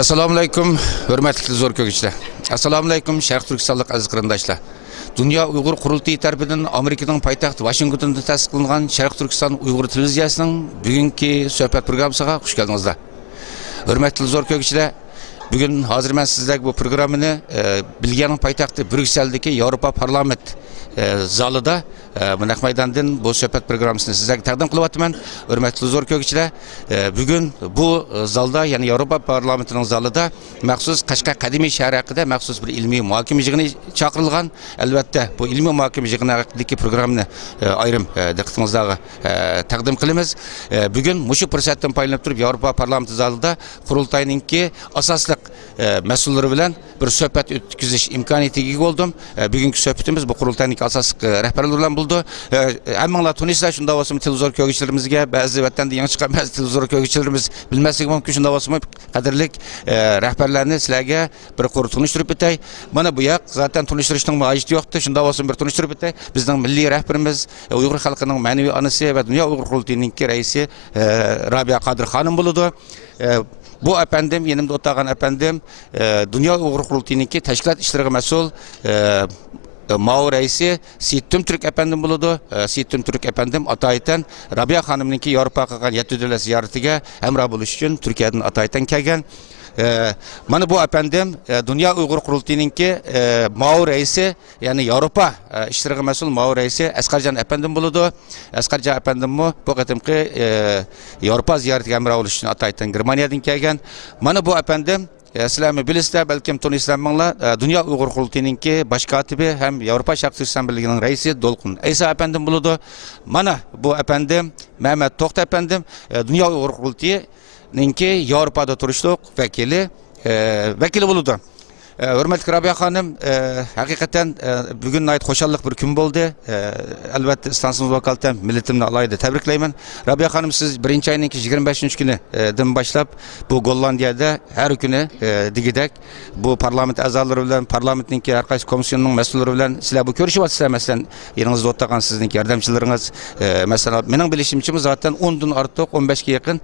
Assalomu alaykum, hurmatli zo'r ko'kchilar. Assalomu alaykum, Sharq Turkistonlik aziz qarindoshlar. Dunyo Uyg'ur qurultiyi tarafidan Amerikaning poytaxti Washingtonda ta'sis qilingan Sharq Turkiston Uyg'ur televiziyasining bugungi suhbat programmasiga xush keldingizlar. Hurmatli zo'r ko'kchilar, bugun hozir men sizlarga bu programmani Belgiyaning poytaxti Brükseldagi Yevropa parlament zalida Mınaq maydandan bu suhbat programmasini sizlarga taqdim qilyapman. Hurmatli zo'r ko'kchilar, bugun bu zalda, ya'ni Yevropa parlamentining zalida maxsus Qashqar qadimiy shahri haqida maxsus bir ilmiy muhokama yig'ini chaqirilgan. Albatta, bu ilmiy muhokama yig'ini haqidagi programmani ayrim diqqatingizga taqdim qilamiz. Bugun mushu fursatdan foydalanib turib Yevropa parlamenti zalida qurultayninki asosli mas'ullari bilan bir suhbat o'tkazish imkoniyatiga ega bo'ldim. Bugungi suhbatimiz bu qurultayning asosli rahbarlar bilan bo'ldi. Hammanglar tunisizlar, shunda bo'lsa televizor ko'ruvchilarimizga, ba'zi vatanda yangi chiqqan ba'zi televizor ko'ruvchilarimiz bilmasligi mumkin, shunda bo'lsa qadrli rahbarlarni sizlarga bir qo'r tunishtirib o'tay. Mana bu yoq zaten tunishtirishning hojati yo'qdi, shunda bo'lsa bir tunishtirib o'tay. Bizning milliy rahbarimiz, Uyg'ur xalqining ma'naviy onasi va dunyo Uyg'ur qurultiyining raisi Rabia Qodir xonim bo'ladi. Bu efendim, yanımda o'tirgan efendim, Dünya Uyg'ur qurultiyininki tashkilot ishlariga mas'ul Mao raisi Seyit Tümtürk efendim bo'ladi. Seyit Tümtürk efendim ataydan Rabia xonimninki Yevropa qilgan 7 davlat ziyoratiga hamroh bo'lish uchun Turkiyadan ataydan kelgan. Mana bu efendim Dünya Uyg'ur qurultiyininki Mao raisi, ya'ni Yevropa ishlariga mas'ul Mao raisi Asqarjon efendim bo'ladi. Asqarjon efendim bu qatimqi Yevropa ziyoratiga hamroh bo'lish uchun ataydan Germaniyadan kelgan. Mana bu efendim sizlarni bilasizlar, balkim tunisizlar. Dünya Uyg'ur qurultiyininki bosh kotibi ham Yevropa Sharq Turkiston birligining raisi Dolqun Aysa efendim bo'ladi. Mana bu efendim Mehmet To'xta efendim Dünya Uyg'ur qurultiyininki Yevropada turishliq vakili bo'ladi. Hurmatli Rabia xonim, haqiqatan bugun nayt xo'shallik bir kun bo'ldi. Albatta istansınız vakaldan millatimni alayda tabriklayman. Rabia xonim, siz birinchi ayning 25-kunidan boshlab bu Gollandiyada har kuni digidek bu parlament a'zolari bilan, parlamentninki har qaysi komissiyaning mas'ullari bilan sizlar bu ko'rishyapsizlar. Masalan, yerinizda o'tirgan sizning yordamchilaringiz, masalan, mening bilishimcha zaten 10 dan ortiq 15 ga yaqin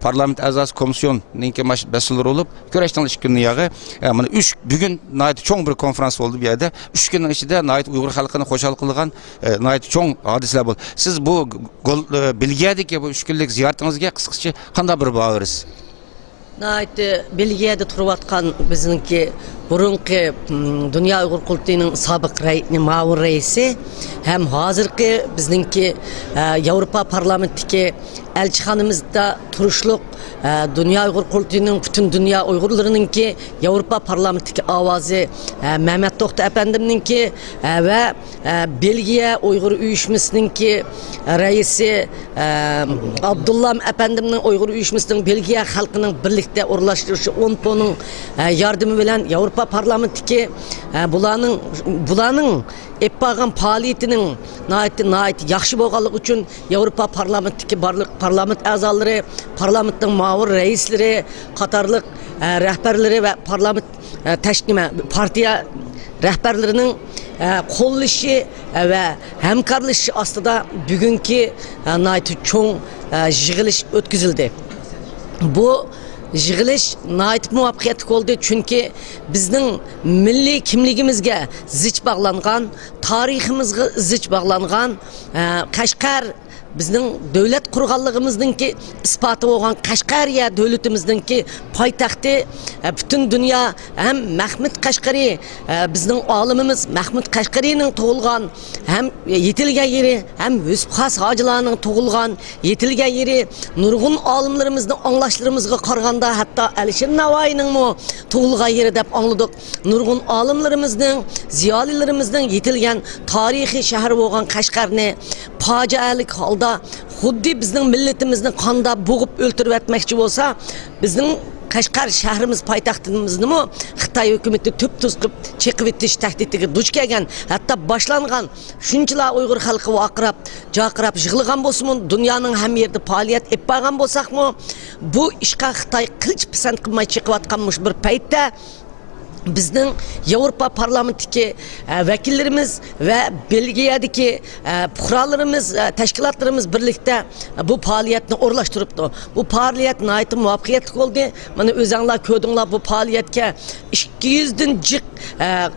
parlament a'zosi komissiyonninki mas'ullari bo'lib, ko'rishdan ish kunni yog'i mana 3 bugün nayt çoğun bir konferans oldu bir yerde. 3 günün içinde nayt Uygur halkını hoşal kılgan nayt çoğun hadisler oldu. Siz bu Belgiyadaki bu 3 günlük ziyaretinizge kısaca qanday bir bağırız? Nayt Belgiyada turib atkan bizninki burunki Dünya Uygur qurultiyining sobiq Mao raisi hem hozirgi bizninki Yevropa parlamentdagi elchixonamizda turishliq Dünya Uygur qurultiyining bütün dünya Uygurlarınınki Yevropa parlamentdagi ovozi Mehmet To'xta efendimninki ve Belgiya Uygur uyushmasininki raisi Abdullah efendimning Uygur uyushmasining Belgiya xalqining birlikte o'rlashtirishi 10 po'ning yordami bilan Yevropa parlamentdagi bularning eppagan faoliyatining nayt yaxshi bo'lganligi uchun Yevropa parlamentdagi barliq parlament a'zolari, parlamentning ma'mur raislari, qatorliq rahbarlari va parlament partiya rahbarlarining qo'llashi va hamkorlashishi ostida bugungi nayt cho'ng yig'ilish o'tkazildi. Bu yig'ilish nayt muvaffaqiyatli bo'ldi, chunki bizning milliy kimligimizga zich bog'langan, tariximizga zich bog'langan Qashqar bizning davlat qurganligimizningki isboti bo'lgan Qashqariya davlatimizningki poytaxti butun dunyo ham Mahmud Qashqari bizning olimimiz Mahmud Qashqarining tug'ilgan ham yetilgan yeri, ham Yusuf Xos hojilarning tug'ilgan yetilgan yeri, nurg'un olimlarimizning anglashlarimizga qaraganda hatto Alisher Navoiyning tug'ilgan yeri deb angladik. Nurg'un olimlarimizning, ziyolilarimizning yetilgan tarixiy shahar bo'lgan Qashqarni fojialik holda xuddi bizning millatimizni qonda bo'g'ib o'ltirib etmoqchi bo'lsa, bizning Qashqar shahrimiz poytaxtimizni Xitoy hukumati tub-tuz qilib cheqib etish tahdidiga duch kelgan, hatto boshlangan shunchalar Uyg'ur xalqi vaqirab, jaqirab yig'ilgan bo'lsin, dunyoning ham yerda faoliyat etmagan bo'lsaqmi, bu ishqa Xitoy qilich pisand qilmay chiqayotgan bir paytda bizning Yevropa parlamentiki vekillerimiz ve Belgiyadaki puhralarımız, teşkilatlarımız birlikte bu faaliyetini orlaştırıptı. Bu faaliyet nayeti muvaffakiyetli oldu. Bana özanlar köydünler bu faaliyetke 200'den cık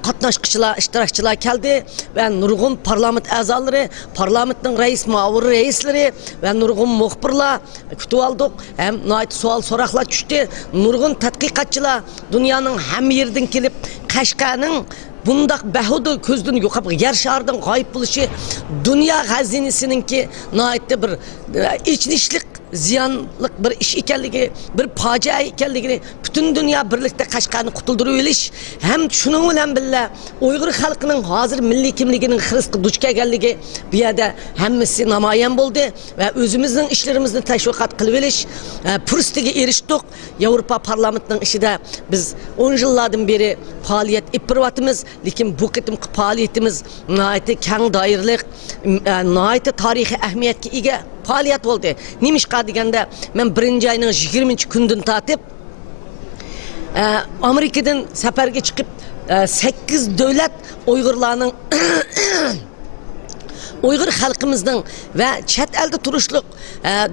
katnaşkıçılar, iştirakçılar geldi ve nurgun parlament azaları, parlamentin reis, mavur reisleri ve nurgun muhbirler kütüp aldık. Hem nayeti sual soraklar düştü. Nurgun tadqiqatçılar dünyanın hem yerden kelip Qashqarning bundaq bahudu ko'zdan yo'qab yer sharidan g'oyib bo'lishi dunyo xazinasininki nihoyatda bir ichnishlik ziyonlik bir ish ekanligi, bir fojia ekanligini butun dunyo birlikda Qashqarni qutuldirib olish ham shuning bilan birga Uyg'ur xalqining hozir milliy kimligining xirqqa duch kelganligi bu yerda hammasi namoyon bo'ldi va o'zimizning ishlarimizni tashviqot qilib olish fursatiga erishdik. Yevropa parlamentining ishida biz 10 yillardan beri faoliyat olib boryapmiz. Lekin bu qitimki faoliyatimiz nihoyatda keng doiralik, nihoyatda tarixiy ahamiyatga ega faoliyat bo'ldi. Nimishqa deganda men 1-oyning 20-kundan tortib Amerikadan safarga chiqib 8 davlat Uyg'urlarning Uyghur halkımızın ve chet elde turuşluk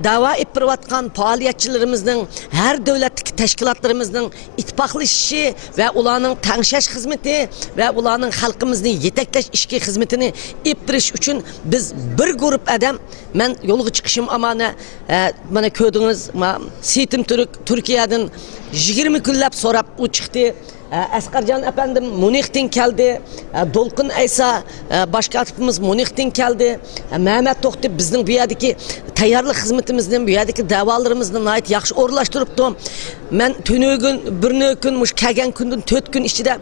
dava ettiriyotgan faoliyatçılarımızın her devletteki teşkilatlarımızın ittifaklaşışı ve ularning tangshash hizmeti ve ularning halkımızın yetekleş işki hizmetini ippirish üçün biz bir grup adam men yolga çıkışım amana mana köydünüz Sitim Türkiye'den 20 kunlab sorap u çıktı. Asqarjon efendim Munih'ten geldi. Dolqun Aysa başkatımız Munih'ten geldi. Mehmet To'xti bizning bu yerdagi tayyorlik xizmatimizdan bu yerdagi da'volarimizni nihoyat yaxshi o'rlashtiribdi. Men tunugün, bir kun, mush kelgan kundan 4 kun ichida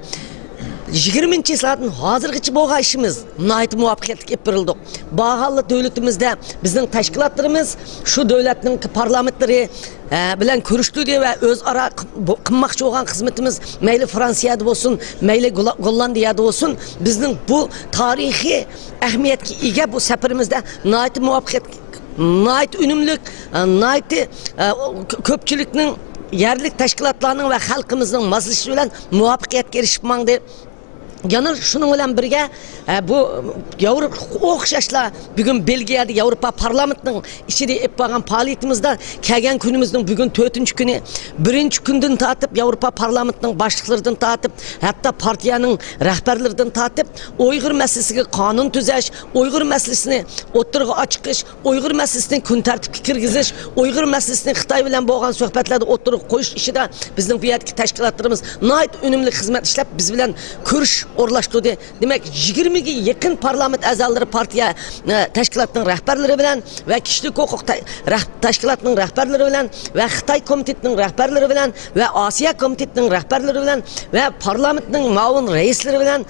20 saatın hazırgıçı boğa işimiz nihoyat muvaffaqiyatli olib berildik. Bağlı devletimizde bizning tashkilotlarimiz şu devletning parlamentleri bilan ko'rishdi ve o'zaro qilmoqchi bo'lgan xizmatimiz mayli Fransiyada bo'lsin, mayli Gollandiyada bo'lsin, bizning bu tarixiy ahamiyatga ega bu safarimizda nihoyat muvaffaqiyatli, nihoyat unumli, nihoyat ko'pchilikning yerlik tashkilotlarning ve xalqimizning maslahatlari bilan muvaffaqiyatga erishib mangdi. Yana şunun bilan birga bu Yevropa o'xshashlar bugun Belgiyada Yevropa parlamentinin ishida olib borgan faoliyatimizda kelgan kunimizning bugun 4-kuni, 1-kundan tortib Yevropa parlamentinin boshliqlaridan tortib, hatto partiyaning rahbarlaridan tortib Uyg'ur masalasiga qonun tuzash, Uyg'ur masalasini o'tirg'a ochiqish, Uyg'ur masalasini kun tartibga kirgizish, Uyg'ur masalasini Xitoy bilan bo'lgan suhbatlarda o'tirg'a qo'yish ishida bizning bu yerdagi tashkilotlarimiz nihoyat unumli xizmat ishlab biz bilan ko'rish o'rlashtirdi. Demek 20'ga yakın parlament a'zolari partiya tashkilotining rahbarlari bilan ve kishilik huquq tashkilotining rahbarlari bilan ve Xitoy komitetining rahbarlari bilan ve Osiyo komitetining rahbarlari bilan ve parlamentning ma'mur reislari bilan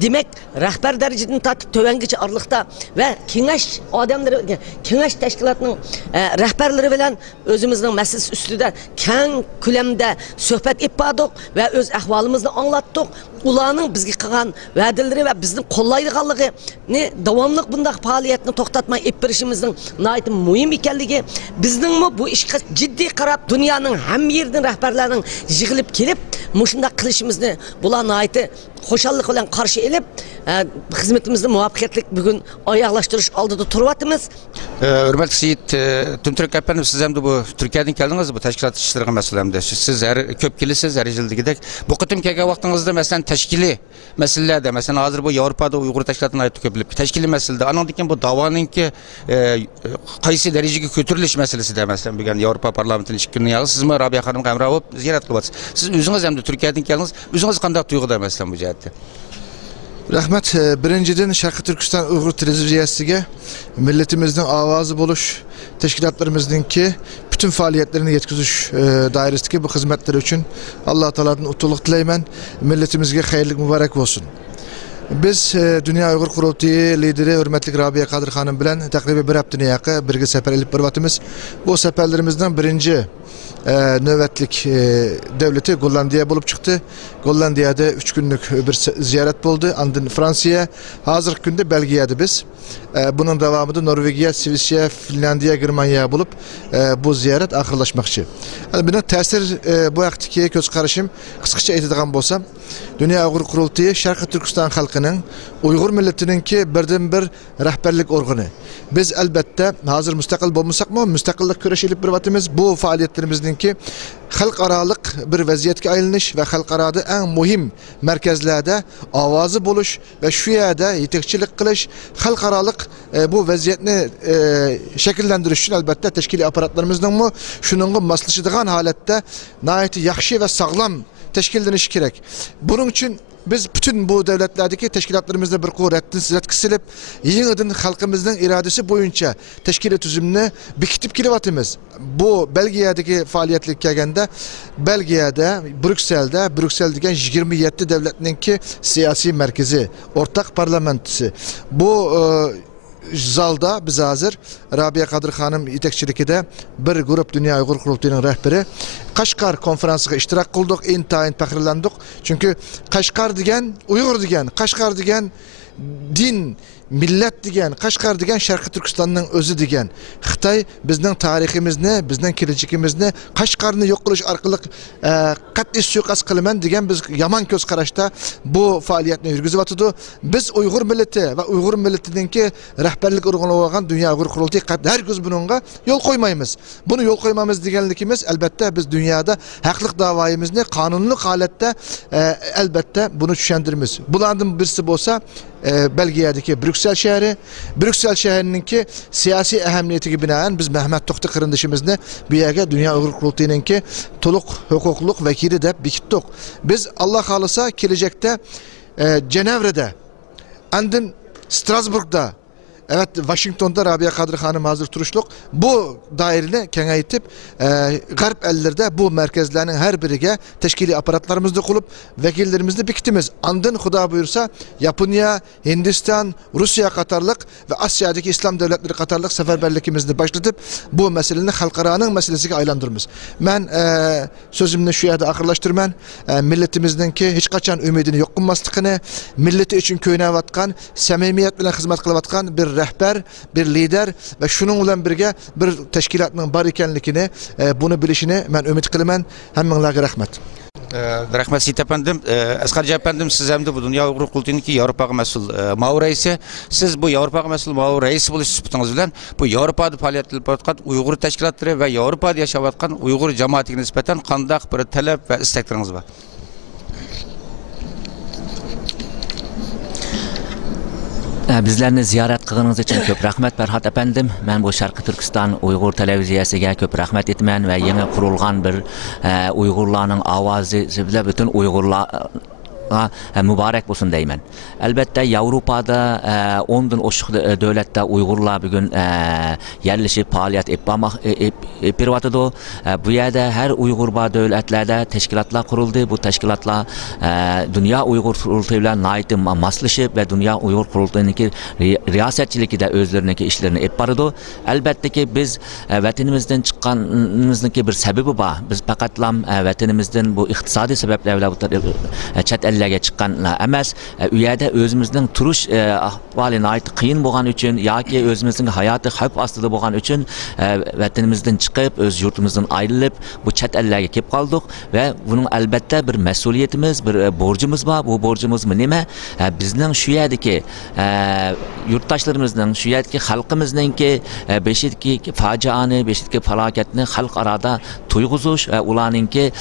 demek rahbar darajadan tortib tovangacha orliqda ve kengash odamlari, kengash tashkilotining rahbarlari bilan o'zimizning masalasi ustida keng ko'lamda suhbat olib bordik ve o'z ahvolimizni anglatdik. Ularning bizga qilgan va'dalari va bizni qo'llaydiganligini davomli bunday faoliyatni to'xtatmay olib berishimizning nihoyat muhim ekanligi, bizningmi bu ishga jiddiy qarab dunyoning hamma yerdan rahbarlarning yig'ilib kelib mushunda qilishimizni bular nihoyat xo'shallik bilan qarshi olib xizmatimizni muvaffaqiyatli bugun oyoqlashtirish oldida turyapmiz. Hurmatli Seyit Tunturk efendim, siz hem de bu Türkiye'den geldiniz bu teşkilat işlerine meselemde. Siz köp kelisiz her yıldagidek. Bu qitim kelgan vaqtingizda mesela tashkiliy masalalarda, mesela hozir bu Yevropada Uyg'ur tashkilotini aytib ko'plab tashkiliy masalada anandikin bu da'voninki qaysi darajaga ko'tarilish masalasida mesela bugun Yevropa parlamentini 2 kundan yig'ilib sizmi Robiya xonimga hamroh bo'lib ziyorat qilyapsiz. Siz o'zingiz ham Turkiyadan keldingiz. O'zingiz qanday tuyg'uda mesela bu jihatda? Rahmat, birinchidan Sharqiy Turkiston Uyg'ur televiziyasiga milletimizning ovozi bo'lish tashkilotlarimizningki bütün faaliyetlerini yetkazish doirasidagi bu xizmatlar uchun Alloh taolodan utug'lik tilayman. Milletimizga xayrli muborak bo'lsin. Biz Dünya Uyg'ur qurultiyi lideri hurmatli Robiya Qodir xonim bilan taqriban bir haftani yaqin birga safar olib boryapmiz. Bu safarlarimizdan birinchi nöbetlik devleti Gollandiya bulup çıktı. Gollandiyada 3 günlük bir ziyaret oldu. Andın Fransa'ya, hazır günde Belgiya'da biz. Bunun devamında Norvegiya, Svisya, Finlandiya, Germaniya bulup bu ziyaret ahırlaşmakçı. Yani bunun tesir bu vaktiki göz karışım kısaca etadigan bolsam, Dünya Uygur Kurultayı Şarkı Türkistan halkının Uygur milletinin ki birden bir rehberlik organı. Biz elbette hazır müstakil bulmasak mı müstakillik köreşilip bir vatimiz bu faaliyetlerimizin ki halk aralık bir vaziyetke ayrılış ve halk arada en mühim merkezlerde avazı buluş ve şu yerde yetekçilik kılış halk aralık bu vaziyetini şekillendiriş için elbette teşkili aparatlarımızdan mı şunun maslışıdığan halette nahiyeti yakşı ve sağlam teşkilleniş gerek. Bunun için biz bütün bu devletlerdeki teşkilatlarımızda bir kuvvet kısilip yeni halkımızın iradesi boyunca teşkil tüzümünü bikitip kilivatımız. Bu Belgiya'daki faaliyetlik gelgende Belgiya'da, Brüksel'deki 27 devletinin ki siyasi merkezi, ortak parlamentosu. Bu zalda biz hazır Rabia Kadir Hanım yetekçilikide bir grup Dünya Uygur Kurultayı'nın rehberi Kaşgar konferansıga iştirak kıldık, intayin pahirlendik. Çünkü Kaşgar degen, Uygur degen, Kaşgar degen din, millet degen, Kaşgar degen Şarkı Türkistan'ın özü degen. Xitay bizden tarihimizni, bizden kilicikimizni Kaşgar'ını yok kılış arkalık katli suikast kılmen degen biz yaman köz karışta bu faaliyetini yürgüzüp atıdı. Biz Uygur milleti ve Uygur milletindeki rehberlik organı olan Dünya Uygur Kurultayı her göz bununla yol koymayımız. Bunu yol koymamız degenlikimiz elbette biz dünyada haklık davayımızı kanunluk halette elbette bunu düşündürmüz. Bulandın birisi olsa Belgiya'daki Brüksel şehri. Brüksel şehrinin ki siyasi ehemmiyeti gibi binaen biz Mehmet Toktu kırındışımızda bir yere Dünya Uygur Kurultayı'nın ki toluk hukukluk vekili de bikittik. Biz Allah kalırsa gelecekte Cenevre'de, andın Strasbourg'da, evet Washington'da Rabia Kadir Hanım hazır turuşluk bu dairini kengaytip garp ellerde bu merkezlerin her birine teşkili aparatlarımızda kurup vekillerimizi bikitimiz. Andın Huda buyursa Japonya, Hindistan, Rusya Katarlık ve Asya'daki İslam devletleri Katarlık seferberlikimizi başlatıp bu meselenin halkaranın meselesine aylandırmamız. Ben sözümle şu yerde akırlaştırman milletimizden ki hiç kaçan ümidini yok kılmaslıkını milleti için köyüne vatkan samimiyetle hizmet kılavatkan bir rehber, bir lider ve şunun ulan birge bir teşkilatının bar ekenlikini bunu bilişini ben ümit kılman. Hemmenlerine rahmet. Rahmet Seyit efendim. Asgarca efendim siz hem de bu Dünya Uygur Kurultayı'ndaki Avrupa mesul Mao reisi. Siz bu Avrupa mesul Mao reisi buluş sıfatınız bilen bu Avrupa'da faaliyet edip atkan Uygur teşkilatları ve Avrupa'da yaşavatkan Uygur cemaatine nispeten kandak bir talep ve istekleriniz var. Bizlerni ziyaret kılığınız için köp rahmet Berhat efendim. Ben bu Şarkı Türkistan Uygur televiziyasiga köp rahmet etmen ve yeni kurulgan bir Uygurlarning avazı bilen bütün Uygurlar mübarek olsun deymen. Elbette Avrupa'da 10'dan oşuk devlette Uygurlar bugün yerleşip faaliyet yapıyordu. Bu yerde her Uygur devletlerde teşkilatlar kuruldu. Bu teşkilatlar Dünya Uygur Kurultayı'yla naiti maslaşıp ve Dünya Uygur Kurultayı'nın riyasetçiliki de özlerindeki işlerini yapardı. Elbette ki biz vatanimizden çıkanımızın bir sebebi var. Biz fakatlam vatanimizden bu iktisadi sebeplerle çet ellerge çıkan emas. Üyede özümüzden turuş ahvalına ait kıyın boğan için ya ki özümüzün hayatı hep astılı boğan için vatanimizden çıkıp öz yurtumuzdan ayrılıp bu çet ellerge kep kaldık ve bunun elbette bir mesuliyetimiz, bir borcumuz var. Bu borcumuz mu neme? Bizden şu yerdeki yurttaşlarımızdan, şu yerdeki halkımızdan ki beşitki facianı, beşitki felaketini halk arada tuyguzuş ve ulanın ki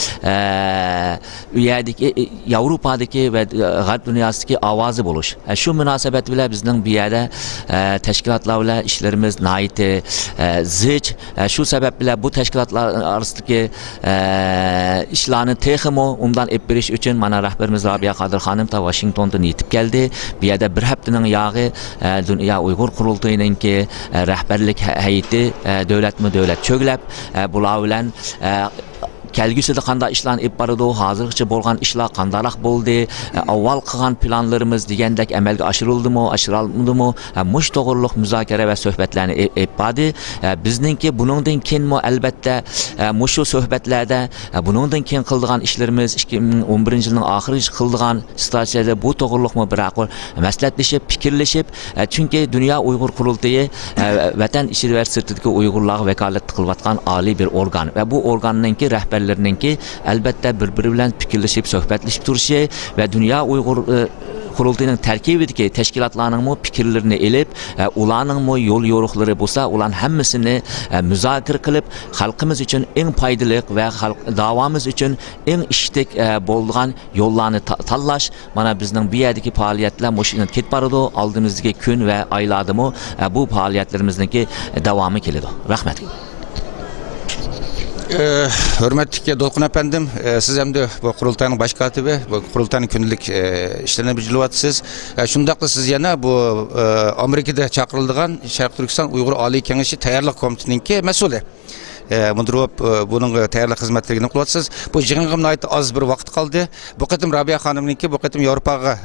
üyedeki Avrupa'daki ve Garp dünyasındaki avazı buluş. Şu münasebet bile bizden bir yerde teşkilatlarla işlerimiz naiti zıç. Şu sebeple bu teşkilatlar arasındaki işlerini tehimo ondan epiriş için bana rehberimiz Rabia Kadir Hanım da Washington'dan yetip geldi. Bir yerde bir heptinin yağı Dünya Uygur Kurultayı'nın ki rehberlik heyeti devlet çöglep bula bilen kelgüsüde qanday ishlarni ep barıdı, hazırgıça bolgan ishlar qandayroq bo'ldi, avval qilgan planlarımız degandek amalga oshirildi-mi, oshirildimi? Mush to'g'riliq muzokara va suhbatlarni ep bardi. Bizningki buningdan keyinmi albatta mushu suhbatlarda buningdan keyin qildigan ishlarimiz 2011-yilning oxirida qildigan strategiyada bu to'g'riliqmi biraqol maslahatlashib, fikrlashib, chunki Dünya Uyg'ur qurultayi vatan ichida va sirtidagi Uyg'urlarga vakolat qilayotgan oliy bir organ va bu organninki rahbarlarininki albatta bir-biri bilan fikrlashib, suhbatlashib turishi va Dünya Uyg'ur qurultayının tərkibidəki təşkilatlarının fikirlərini elib, ularning yol yoruqları bolsa, uların hammasini müzakirə qilib, xalqımız üçün eng foydali və davamız üçün eng iştik bo'lgan yollarni tanlash, mana bizning bu yerdagi faoliyatlar mushundan ketib boradi, oldimizdagi kun va oylardami bu faoliyatlarimizningki davomi keladi. Rahmat. Hürmetli Dolkun efendim, siz hem de bu kurultayın baş katibi, bu kurultayın günlük işlerine bilgilatsınız. Şundakla siz yana bu Amerika'da çakırıldığın Şarkı Türkistan Uygur Ali Kengişi Tayarlıq Komitesi'ninki mesulü. Mundurub bunun tayarlıq hizmetlerini kulatsız. Bu jığınğımına ait az bir vaqt kaldı. Bu qatim Rabia Hanım'ınki, bu qatim Avrupaga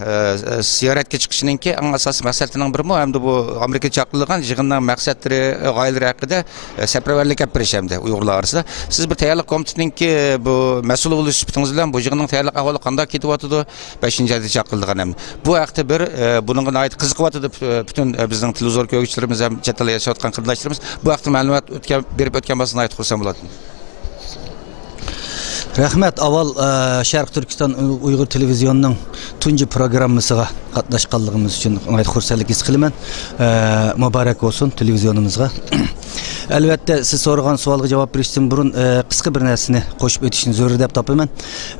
ziyaretke çıkışınınki en asas məqsədinin biri hem de bu Amerika çakırıldığın jığınların məqsədləri, gayələri haqqında səfərvərlik yapırış hem de Uygurlar arasında. Siz bir tayarlıq komitesininki bu məsul oluş sübütünüz bilen bu jığının tayarlıq ahvalı qanda ketib atıdı 5-ci ayda çakırıldığın hem. Bu haqda bir bunun ait kızıqıb atıdı bütün bizning televizor köygüçlərimiz hem çatala yaşayotgan qırdaşlarımız. Bu haqda məlumat berib ötken basına ait xursam bo'ladimi? Rahmat, avval Sharq Turkiston Uyg'ur televizionining tunji programmasiga qatnashganligimiz uchun xursandlik his qilaman. Muborak bo'lsin televizionimizga. Albatta siz so'ragan savolga javob berishdan burun qisqa bir narsani qo'shib o'tishni zarur deb topaman.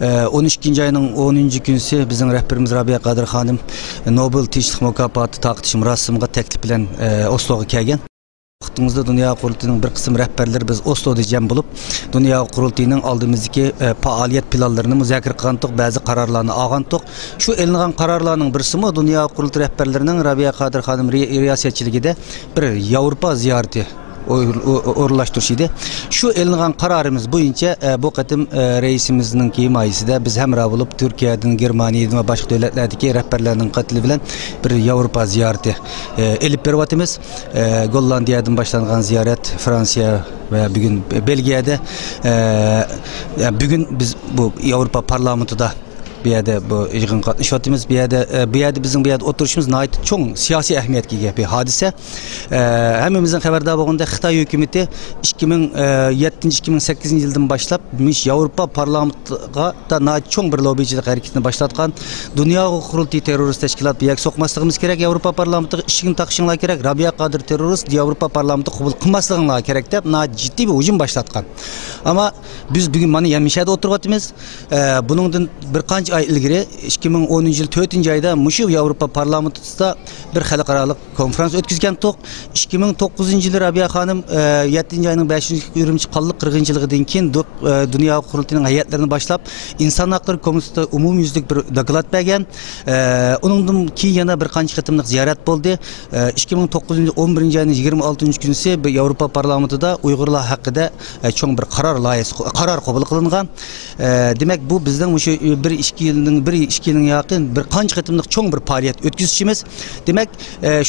12-oyning 10-kunisi bizning rahbarimiz Rabia Qadir xonim Nobel tinchlik mukofoti taqdish murosimiga taklif bilan Osloga kelgan. Vaqtimizda Dünya Qurultayının bir qism rahbarlari biz Osloda jam bo'lib, Dünya Qurultayının aldığımızdaki faoliyat planlarini müzakirə qilgandik, ba'zi qarorlarni olgandik. Shu elingan qarorlarning birisimi Dünya Qurultay rahbarlarining Rabia Qadir xonim riyosatchiligida bir Yevropa ziyarati o'rinlashtirish edi. Shu elingan qarorimiz bo'yicha bu qatim reisimizning himayasida biz hamroh bo'lib Turkiyadan, Germaniyadan va boshqa davlatlardagi rahbarlarning qatli bilan bir Yevropa ziyarati elib beryapmiz. Gollandiyadan boshlangan ziyorat Fransiya va bugun Belgiyada bugun biz bu Yevropa parlamentida bu yerda bu yig'in qatnashyapmiz. Bu yerda bizning bu yerda o'tirishimiz nihoyat cho'ng siyosiy ahamiyatga ega bir hodisa. Hammamizning xabardor bo'lganda Xitoy hukumatı 2007-2008-yildan boshlab Yevropa parlamentiga da nihoyat cho'ng bir lobbichilik harakatini boshlatgan. Dunyo qurultiy terrorist tashkilot bu yerga so'qmasligimiz kerak. Yevropa parlamentiga ishigini taqishinglar kerak. Rabia Qadir terrorist Yevropa parlamentiga qabul qilmasliginglar kerak deb nihoyat jiddiy bir hujum boshlatgan. Ama biz bugun mana Yamishada o'tiryapmiz. Buningdan bir qancha ay ilgari 2010-yil 4-oyda mushu Yevropa parlamentida bir xalqaro konferans o'tkazgandik. 2009-yil Rabia xonim 7-oyning 5-Urumchi qalliq qirg'inchiligidan keyin Dünya Qurultayining hay'atlarini boshlab inson haqlari komitetida umumyuzlik bir doklad bergan. Uningdan keyin yana bir qancha qitimliq ziyorat bo'ldi. 2009-yil 11-oyning 26-kunisi Yevropa parlamentida Uyg'urlar haqida cho'ng bir qaror qabul qilingan. Demak bu bizning shu 1-2 yilning yaqin bir qancha qitimliq cho'ng bir faoliyat o'tkazishimiz. Demak,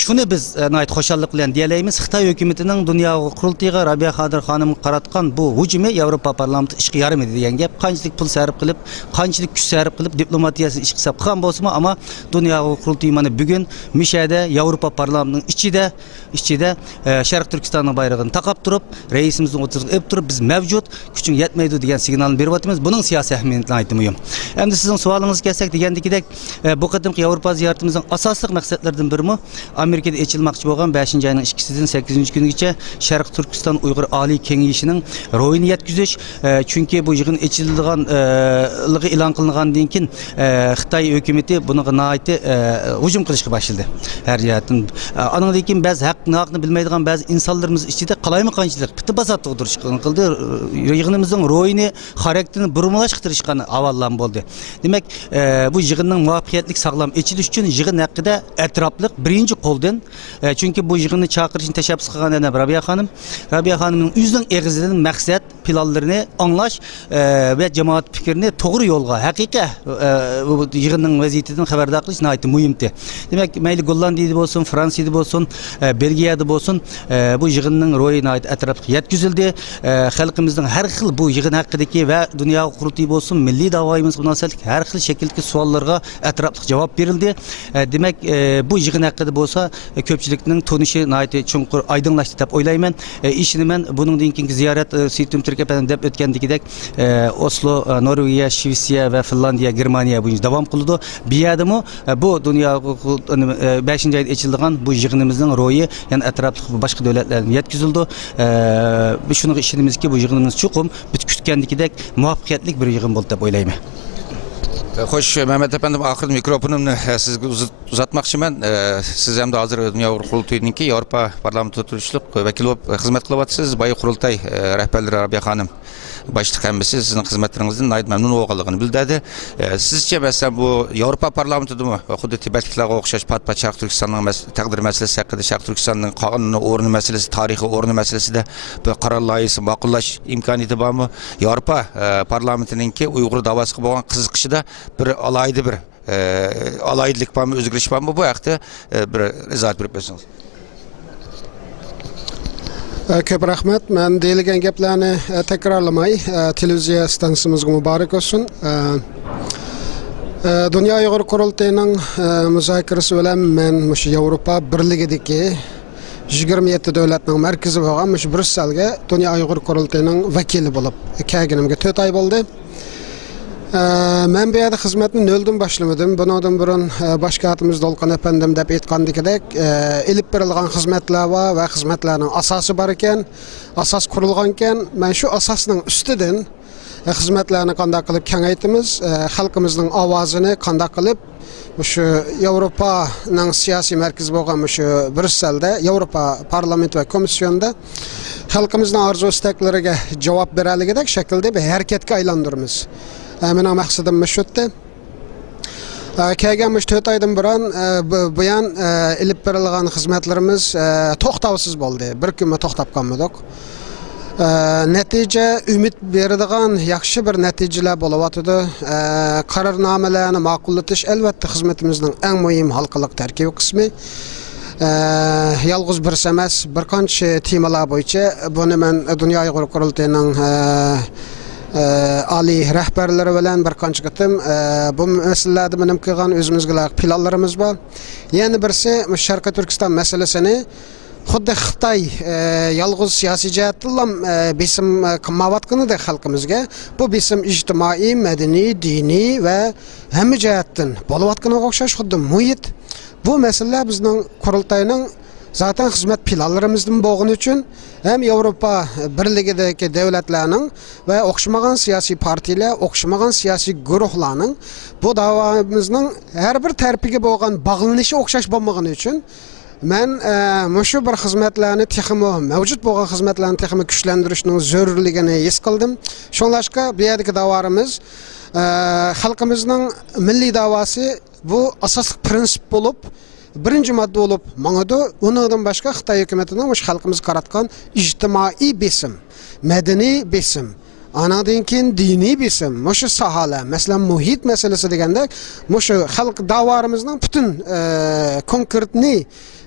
shuni biz nihoyat xo'shallik bilan deyalaymiz. Xitoy hukumatining Dünya Qurultayiga Rabia Qadir xonim qaratgan bu hujumi Yevropa parlamenti ishga yaramadi degan gap. Qanchalik pul sarf qilib, qanchalik kuch sarf qilib diplomatiyasini ish qilsa qilgan bo'lsa-mu, ammo Dünya Qurultayi mana bugun Mishada Yevropa parlamentining ichida Sharq Turkistonning bayrog'ini taqab turib, raisimizni o'tirib turib, biz mavjud, kuching yetmaydi degan signalni beryapmiz. Buning siyosiy ahamiyatini aytdim. Endi sizning savolingizga kelsak, degandikidek bu qadimki Yevropa ziyoratimizning asosiy maqsadlaridan biri Amerikada ochilmoqchi bo'lgan 5-oyning 2-sidan 8-kunigacha Sharq Turkiston Uyg'ur Oliy Kengashining ro'yini yetkazish. Chunki bu yig'in ochilganligi e'lon qilingandan keyin Xitoy hukumati buniga nihoyat hujum qilishga boshladi. Har jihatdan. Andan keyin ba'zi haqni bilmaydigan ba'zi insonlarimiz ichida qalaymi qanchalik bitta basatda o'tirishgan qildi. Yig'inimizning ro'yini, xarakterini burmilashtirishgan avvaldan bo'ldi. Demak, bu yig'inning muvaffaqiyatli sog'lom ochilishi uchun yig'in haqida atrofliq birinchi qo'ldan, chunki bu yig'inni chaqirishni tashabbus qilgan Rabia xonim, Rabia xonimning o'zining eg'izidan maqsad planlarını anlaş ve cemaat fikrini doğru yolga, hakika yığının vaziyetinden haberdar kılış nayeti mühimdi. Demek meyli Gollandiyada olsun, Fransa'da olsun, Belgiyada olsun bu yığının royu nayet etrafı yetkizildi. Halkımızın her xil bu yığın hakkındaki ve dünya kurultayı olsun, milli davayımız münasebetlik her xil şekildeki suallarga etraflı cevap verildi. Demek bu yığın hakkında olsa köpçülüknün tonuşu nayeti çunqur aydınlaştı dep oylayman. İşini men bunun dinkinki ziyaret Sütüm Türkiye'den dep ötkendikidek Oslo, Norvegiya, Şvisiya ve Finlandiya, Germaniya bu devam kıldı. Bir yadımı bu dünya 5. ayda açıldıgan bu yığınımızın royu yani etraflı başka devletlerden yetkizildi. Şunu işinimiz ki bu yığınımız çuqum kütkendikidek muvaffakiyetlik bir yığın oldu dep oylayman. Hoş Mehmet efendim, ahir mikrofonumni sizga uzatmoqchiman. Siz ham hozir Dunyo qurultayiniki Avrupa parlamenti turishliq vakil bo'lib xizmat qilyapsiz. Boya qurultay rahbarlari Rabiya xonim başlık hemmesi sizin hizmetlerinizden nayet memnun olgalığını bildirdi. Sizce mesela bu Avrupa Parlamento'da mı? Xuddi Tibetliklarga o'xshash pat-pat Şarkı Türkistan'ın taqdir meselesi hakkında, Şarkı Türkistan'ın qonuniy o'rni meselesi, tarixiy o'rni meselesida bir qaror loyihasini ma'qullash imkoniyati bormi? Avrupa Parlamentininki Uyg'ur davosiga bo'lgan qiziqishida bir alayda bir alaydilik bormi, o'zgarish bormi? Bu haqda bir izoh berib bersangiz. Köp rahmet. Ben deyilgen gaplarni tekrarlamay, televiziya stansiyamizga muborak olsun. Dünya Uyg'ur qurultayining muzokarasi bilan men mush Yevropa birligidagi 27 davlatning markazi bo'lgan mush Brusselga Dünya Uyg'ur qurultayining vakili bo'lib kelganimga 4 oy bo'ldi. Men bu yerda xizmatni noldan boshlamadim. Bundan burun boshqatimiz Dolqon efendim deb aytgandekidek, ilib berilgan xizmatlar va xizmatlarning asosi bor ekan, asos qurilgan ekan. Men shu asosning ustidan xizmatlarni qanday qilib kengaytimiz, xalqimizning ovozini qanday qilib shu Yevropaning siyosiy markazi bo'lgan shu Brusselda, Yevropa parlamenti va komissiyonda xalqimizning arzu istaklariga javob beraligidek shaklda bir harakatga aylantiramiz. Mening maqsadim shu'da. Kelgan 4 oydan buyon ilib berilgan xizmatlarimiz to'xtovsiz bo'ldi. Bir kun to'xtab qolmadik. Natija umid beradigan yaxshi bir natijalar bo'layotdi. Qarornomalarni ma'qullatish albatta xizmatimizning eng muhim halqaliq tarkibiy qismi. Yalğız bir emas, bir qancha temalar bo'yicha buni men Dunyo Uyg'ur qurultayining Ali rahbarlari bilan bir qancha qitim bu masalalarda mening qilgan o'zimizga loyiq planlarimiz bor. Yana birisi Sharqiy Turkiston masalasini xuddi Xitoy yolg'iz siyosiy jihatdan besim qilmayotganida xalqimizga bu besim ijtimoiy, madaniy, diniy va hamma jihatdan bo'layotganiga o'xshash xuddi muhit. Bu masalalar bizning qurultayning zaten xizmat planlarimizdan bo'lgani uchun hem Avrupa birligidagi davlatlarning va o'xshamagan siyosiy partiyalar, o'xshamagan siyosiy guruhlarning bu davomimizning har bir tarafiga bo'lgan bog'lanishi o'xshash bo'lmagani uchun men mushu bir xizmatlarni texmo mavjud bo'lgan xizmatlarni texmo kuchlantirishning zarurligini his qildim. Shunlashqa bu yerdagi davorimiz xalqimizning milliy davosi bu asosli prinsip bo'lib birinci madde olup mağdu, ondan başka Xitay hükümetinden muş halkımız qaratgan ijtimoiy besim, madaniy besim, anadan dini besim, muş sahalar, mesela muhit meselesi degende, muş halk davarimizden bütün konkretni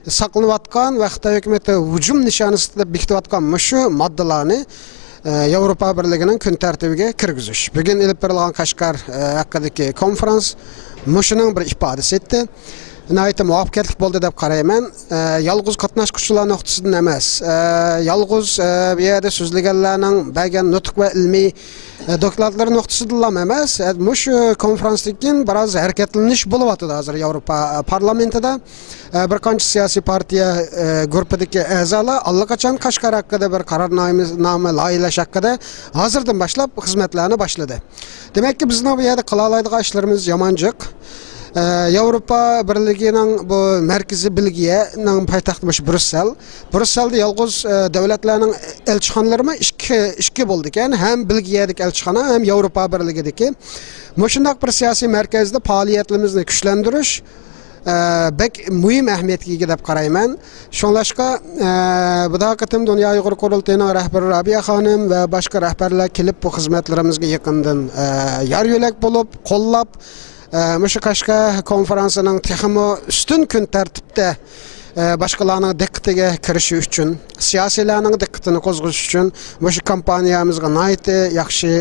saqlanayotgan ve Xitay hükümeti hücum nişanısında bekitayotgan muş maddelarni Avrupa Birligining kun tartibiga kirgizish. Bugün ilib berilgan Qashqar haqidagi konferans muşuning bir ifodasi etdi. Nəhayət muvaffaqiyətli bo'ldi deb qarayman. Yalğız qatnaşqıçılar nöqtəsindən emas, yalğız bu yerdə sözləgənlərinin bəgən nutq və ilmi dokladları nöqtəsindən emas, muş konferansdakı biraz hərəkətleniş bulubatdı hazır Avropa parlamentida. Bir qancha siyosiy partiya guruhidagi a'zolar allaqachon Qashqar haqida bir qarornoma loyihalash haqida hozirdan boshlab xizmatlarni boshladi. Demak ki bizning bu yerda qila oladigan ishlarimiz yamanjiq. Avrupa Birligining bu markaziy Belgiyaning poytaxti Brussel. Brusselda yolg'iz davlatlarning elchixonalari ikki bo'ldi ekan, ham Belgiyadagi elchixona, ham Avrupa Birligidagi. Mushundaq bir siyosiy markazda faoliyatlarimizni kuchlantirish bek mühim ahamiyetga ega deb qarayman. Şonlaşqa bu da qitim Dünya Uyghur Qurultayının rəhbəri Rabia xanım və başqa rəhbərlər kelib bu xizmətlərimizə yaxından yar yölək olub, qollab, Muşu Qashqa konferansının texmi üstün kun tərtibdə başqalarının diqqətiga kirishi uchun, siyosiyalarning diqqətini qo'zg'ash uchun bu kompaniyamizga nihoyatda yaxshi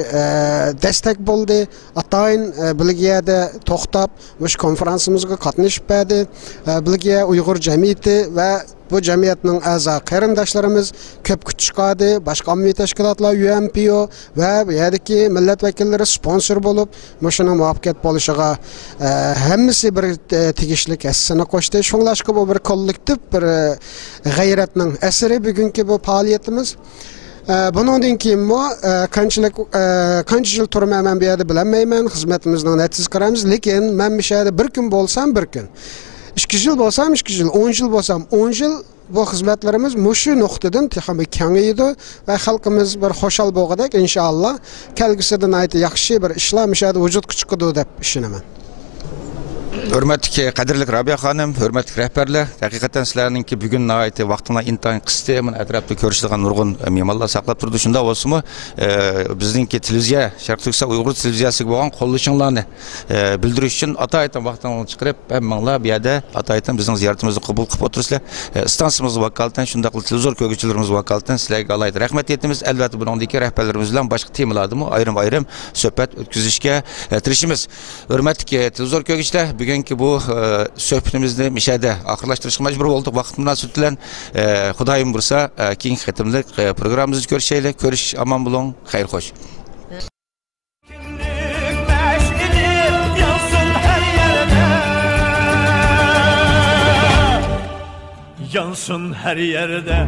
destek bo'ldi. Atayin Belgiyada to'xtab, bu konferansimizga qatnashib berdi. Belgiya Uyg'ur jamiyati va bu jamiyatning a'zo qarindoshlarimiz ko'p kuch chiqadi. Boshqa ommaviy tashkilotlar, UNPO va bu yerdagi millat vakillari sponsor bo'lib, mushuning muvaffaqiyat bo'lishiga hammasi bir tegishli hissini qo'shdi. Shunlashqa bu bir kollektiv bir g'ayratning asari bugungi bu faoliyatimiz. Bundan keyin qancha yil turmayman bu yerda bilmayman, xizmatimizning natijasini ko'ramiz, lekin men bu yerda bir kun bo'lsam bir kun, 2 yil bo'lsam 2 yil, 10 yil bo'lsam 10 yil bu xizmatlarimiz mushu nuqtadan texnik kengaydi va xalqimiz bir xo'shal bo'lg'adak inshaalloh kelgusida nihoyat yaxshi bir ishlar mishada vujudga chiqadi deb ishonaman. Hürmetli qadrli Rabia xanım, hürmetli rəhbərlər, həqiqətən sizlərinki bugün nəhayət vaxtına intayın qısdı, mən ətrafda görüşdüyən nurgun mimarlar saqlab turdu. Şunda olsunmu, bizdinki televiziya, Şərq Türkistan Uyğur televiziyası bo'lgan qo'llashinglarni bildirish uchun ataytan vaqtini chiqarib, hammalar bu yerda ataytan bizning ziyoratimizni qabul qilib o'tirsizlar. Stansiyamiz vakolatan, shunda televizor ko'rguvchilarimiz vakolatan sizlarga alayda rahmat aytamiz. Albatta buningdagi rahbarlarimiz bilan boshqa temalarda ayrim-ayrim suhbat o'tkazishga tirishimiz. Hurmatli televizor ko'rguvchilar, bugungi bu suhbatimizni mishada oxirlashtirishga majbur bo'ldik vaqt munosabati bilan. Xudoyim bo'lsa, keyingi qitimlik programmamizni ko'rishaylik. Ko'rish amon bo'ling, xayr xo'sh. Yansın her yerde